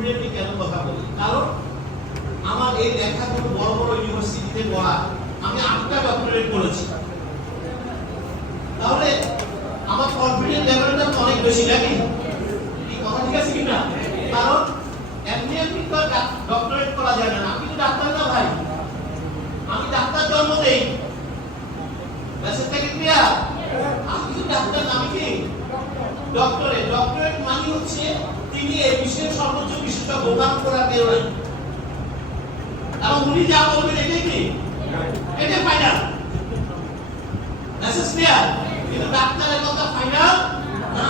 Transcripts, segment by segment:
Confidently কেন কথা বলি, কারণ আমার এই লেখাগুলো বড় বড় ইউনিভার্সিটিতে পড়া, আমি 8টা ডক্টরেট করেছি। তাহলে আমার কনফিডেন্স লেভেলটা তো অনেক বেশি, নাকি এই কথা ঠিক আছে কিনা? কারণ এমনি এমনি তো ডক্টরেট করা যায় না। আমি তো ডাক্তার না ভাই, আমি ডাক্তার জন্ম দেই, মেসেজ থেকে ক্লিয়ার? আমি তো ডাক্তার, আমি কি ডক্টরেট? ডক্টরেট মানে হচ্ছে তিনি এই বিষয়ে সর্বোচ্চ বিশেষজ্ঞ, বোকাম করার কেউ নাই। আর উনি যা বলবেন এটাই কি, এটাই ফাইনাল। Message clear? কিন্তু ডাক্তারের কথা ফাইনাল না।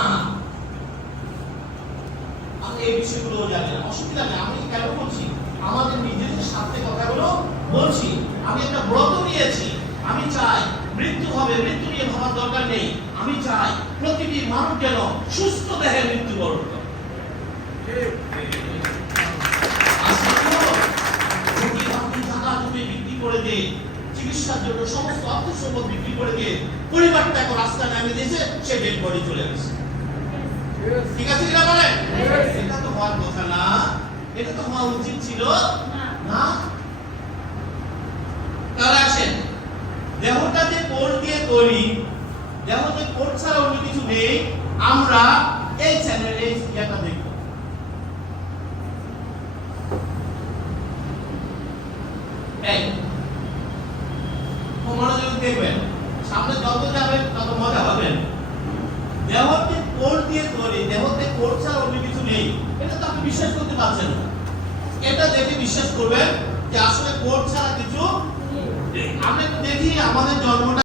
আমি এই বিষয়গুলো জানি না, অসুবিধা নেই। আমি কেন বলছি, আমাদের নিজেদের সাথে কথাগুলো বলছি। আমি একটা ব্রত নিয়েছি, আমি চাই মৃত্যু হবে, মৃত্যু নিয়ে ভাবার দরকার নেই। আমি চাই প্রতিটি মানুষ যেন সুস্থ দেহে মৃত্যুবরণ করে। বিক্রি করে দিয়ে, চিকিৎসার জন্য সমস্ত অর্থ সম্পদ বিক্রি করে দিয়ে পরিবারটা এখন রাস্তা নামিয়ে দিয়েছে, সে ডেড বডি চলে আসছে। ঠিক আছে কিনা বলেন? এটা তো হওয়ার কথা না, এটা তো হওয়া উচিত ছিল না। তাহলে আসেন, দেহটা যে কোষ দিয়ে তৈরি, দেহ যে কোষ ছাড়া অন্য কিছু নেই, আমরা এই চ্যানেলে এটা দেখব। এই মনোযোগ দেখবেন, সামনে যত যাবেন তত মজা হবেন। দেহতে কোষ দিয়ে তৈরি, দেহতে কোষ ছাড়া অন্য কিছু নেই, এটা তো আপনি বিশ্বাস করতে পারছেন না। এটা দেখে বিশ্বাস করবেন যে আসলে কোষ ছাড়া কিছু নেই। আমরা দেখি আমাদের জন্মটা